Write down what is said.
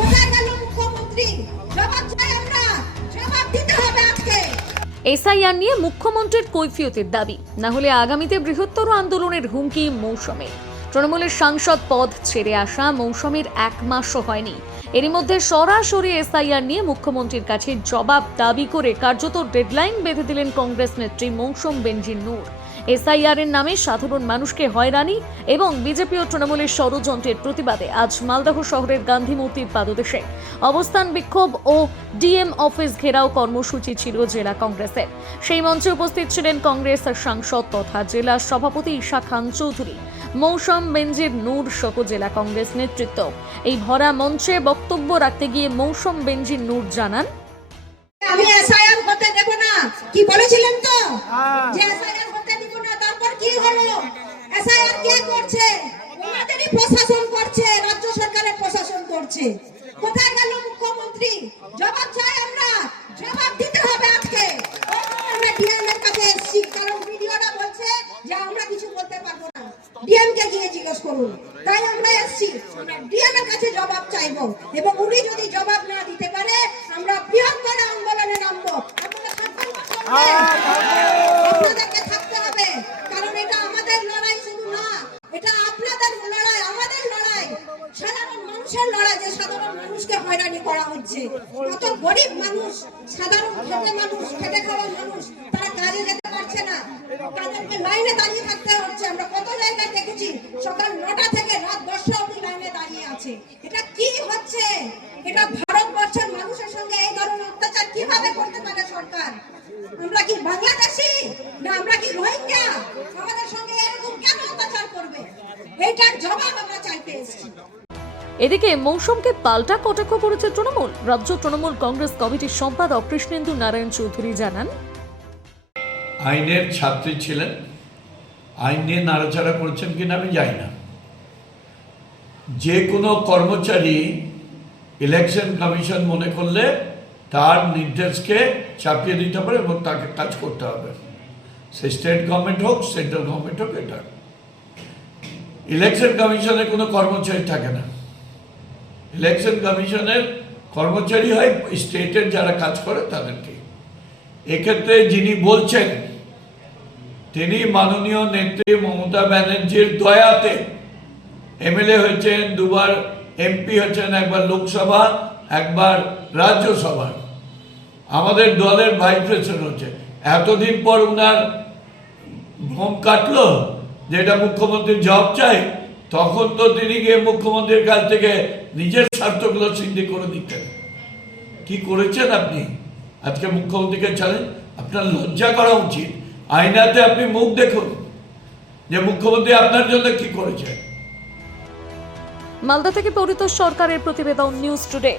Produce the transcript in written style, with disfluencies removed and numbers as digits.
কোথায় গেল মুখ্যমন্ত্রী? জবাব চাই আমরা, জবাব দিতে হবে আজকে। এসআইআর নিয়ে মুখ্যমন্ত্রীর কৈফিয়তের দাবি, না হলে আগামীতে বৃহত্তর আন্দোলনের হুমকি মৌসুমে। তৃণমূলের সাংসদ পদ ছেড়ে আসা মৌসুমীর 1 মাসও হয়নি, এরই মধ্যে সরাসরি এসআইআর নিয়ে মুখ্যমন্ত্রীর কাছে জবাব দাবি করে কার্যত ডেডলাইন বেঁধে দিলেন কংগ্রেস নেত্রী মৌসুম বেনজির নূর। এসআইআর এর নামে সাধারণ মানুষকে হয়রানি এবং বিজেপি ও তৃণমূলের ষড়যন্ত্রের প্রতিবাদে আজ মালদহ শহরের গান্ধী মূর্তির পাদদেশে অবস্থান বিক্ষোভ ও ডিএম অফিস ঘেরাও কর্মসূচি ছিল জেলা কংগ্রেসের। সেই মঞ্চে উপস্থিত ছিলেন কংগ্রেস সাংসদ তথা জেলা সভাপতি ঈশা খান চৌধুরী, মৌসুম বেনজির নূর সহ জেলা কংগ্রেস নেতৃত্ব। এই ভরা মঞ্চে বক্তব্য রাখতে গিয়ে মৌসুম বেনজির নূর জানান, আমি এসআইআর হতে দেব না, কি বলেছিলেন তো যে এসআইআর হতে দিব না। তারপর কি হলো? এসআইআর কে করছে? ওনাদেরই প্রশাসন করছে, রাজ্য সরকারের প্রশাসন করছে। কোথায় গেল মুখ্যমন্ত্রী? জবাব চাই আমরা, জবাব দিতে হবে আজকে। আমরা ডিএম এর কাছে এসেছি, কারণ ভিডিওটা বলছে যে আমরা কিছু বলতে পারবো না। ডিএম কে গিয়ে জিজ্ঞেস করুন। তাই আমরা এসেছি, ডিএম এর কাছে জবাব চাইবো, এবং উনি যদি জবাব না দিতে পারে আমরা বৃহত্তর আন্দোলনে নামবো। আপনাদেরকে থাকতে হবে, কারণ এটা আমাদের লড়াই শুধু না, এটা আপনাদের লড়াই, আমাদের লড়াই, সাধারণ মানুষের লড়াই। যে সাধারণ মানুষকে হয়রানি করা হচ্ছে, কত গরিব মানুষ, সাধারণ খেটে মানুষ, খেটে খাওয়া মানুষ, তারা কাজে যেতে পারছে না, তাদেরকে লাইনে দাঁড়িয়ে থাকতে হচ্ছে। আমরা কত জায়গায় দেখেছি সকাল 9টা থেকে রাত 10টা অবধি লাইনে দাঁড়িয়ে আছে। এটা কি হচ্ছে? এটা ভারতবর্ষের মানুষের সঙ্গে এই ধরনের অত্যাচার কিভাবে করতে পারে সরকার? আমরা কি বাংলাদেশি না আমরা কি রোহিঙ্গা? আমাদের সঙ্গে এরকম কেন অত্যাচার করবে? এইটার জবাব আমরা চাইতে এসেছি। এদিকে মৌসুমকে পাল্টা কটাক্ষ করেছে তৃণমূল। রাজ্য তৃণমূল কংগ্রেস কমিটির সম্পাদক কৃষ্ণেন্দু নারায়ণ চৌধুরী জানান, আইনের ছাত্রী ছিলেন, আইন নিয়ে নাড়াচাড়া করেছেন কিনা আমি জানি না। যে কোনো কর্মচারী ইলেকশন কমিশন মনে করলে তার নির্দেশকে চাপিয়ে দিতে পারে এবং তাকে কাজ করতে হবে, সে স্টেট গভর্নমেন্ট হোক, সেন্ট্রাল গভর্নমেন্ট হোক। এটা ইলেকশন কমিশনের কোনো কর্মচারী থাকে না। ইলেকশন কমিশনের কর্মচারী হয় স্টেটের যারা কাজ করে তাদেরকে। এক্ষেত্রে যিনি বলছেন তিনি মাননীয় নেত্রী মমতা ব্যানার্জির দয়াতে এমএলএ হয়েছেন, 2বার এমপি হয়েছেন, একবার লোকসভা, একবার রাজ্যসভা, আমাদের দলের ভাইস প্রেসিডেন্ট হচ্ছে। এতদিন পর উনার ঘুম কাটলো যেটা মুখ্যমন্ত্রীর জব চাই, তখন তো তিনি গিয়ে মুখ্যমন্ত্রীর কাছ থেকে নিজের স্বার্থগুলো সিদ্ধি করে দিতেন। কি করেছেন আপনি? আজকে মুখ্যমন্ত্রীকে ছাড়েন, আপনার লজ্জা করা উচিত। আয়নাতে আপনি মুখ দেখুন যে মুখ্যমন্ত্রী আপনার জন্য কি করেছে। মালদা থেকে পরিতোষ সরকারের প্রতিবেদন, নিউজ টুডে।